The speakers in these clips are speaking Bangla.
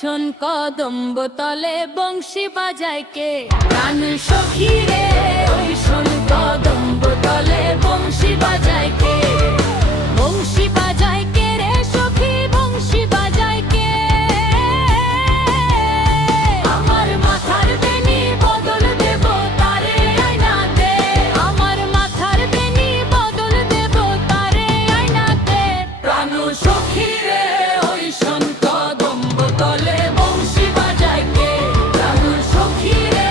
শোন কদম্ব তলে বংশী বাজায় কে? প্রাণ সখী রে ওই শোন কদম্ব তলে বংশী বাজায় কে? বংশী বাজায় কে রে সখী, বংশী বাজায় কে? আমার মাথার বেনি বদল দেব তারে আয়নাতে, আমার মাথার বেনি বদল দেব তারে আয়নাতে। প্রাণ সখী রে ওই শোন কদম্ব তলে বংশী বাজায় কে? প্রাণ সখী রে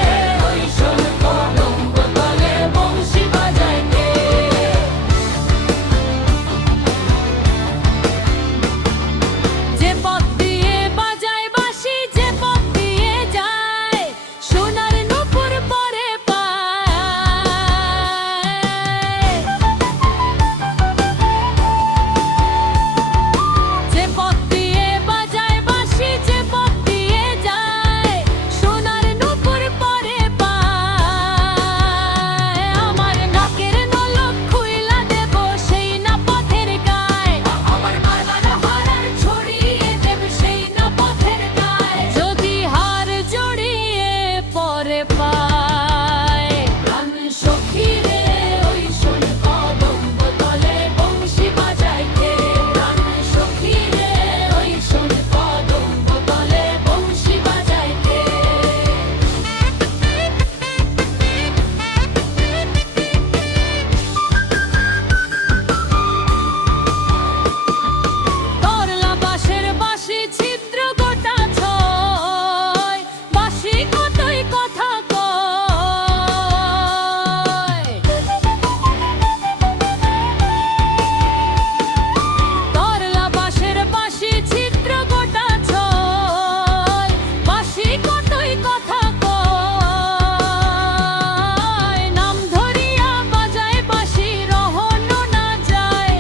ওই শোন কদম্ব তলে বংশী বাজায় কে? যে পথ দিয়ে বাজায় বাঁশি, যে পথ দিয়ে যায় সোনার নূপুর পরে পায়। যে পথ দিয়ে বাজায় বাঁশি, যে পথ দিয়ে যায় সোনার নূপুর পরে পায়। আমার নাকের নলক খুইলা দেব সেই না পথের গায়, আমার মালার হার ছড়িয়ে দেব সেই না পথের গায়। যদি হার জড়িয়ে পরে পায়। প্রাণ সখী রে ওই শোন কদম্ব তলে বংশী বাজায় কে? প্রাণ সখী রে ওই শোন কদম্ব তলে বংশী বাজায় কে? করলা বাঁশের বাঁশি ছিদ্র গোটা ছয়, বাঁশি কতই কথা কয়। করলা বাঁশের বাঁশি ছিদ্র গোটা ছয়, বাঁশি কতই কথা কয়। নাম ধরিয়া বাজায় বাঁশি রহনো না যায়,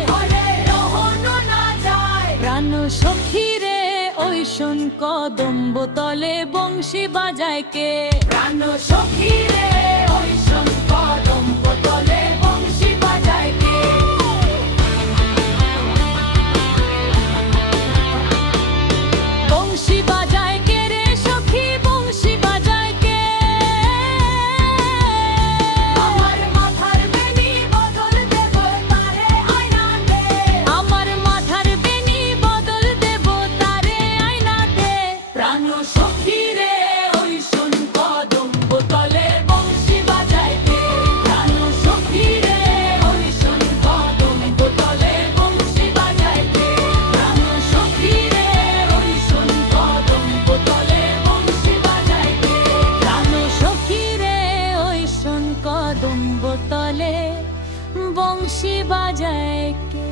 রহনো না যায়। প্রাণ সখী রে ওই শোন কদম্ব তলে বংশী বাজায় কে? প্রাণ সখী রে ওই শোন কদম্ব তলে বংশী বাজায় কে? বংশী বাজায় কে রে সখী, বংশী বাজায় কে? আমার মাথার বেনি বদল দেব তারে আয়নাতে, আমার মাথার বেনি বদল দেব তারে আয়নাতে। প্রাণ সখী রে ওই শোন কদম্ব তলে বংশী বাজায় কে? প্রাণ সখী রে ওই শোন কদম্ব তলে বংশী বাজায় কে? প্রাণ সখী রে ওই শোন কদম্ব তলে বংশী বাজায় কে? প্রাণ সখী রে ওই শোন কদম্ব তলে বংশী বাজায় কে?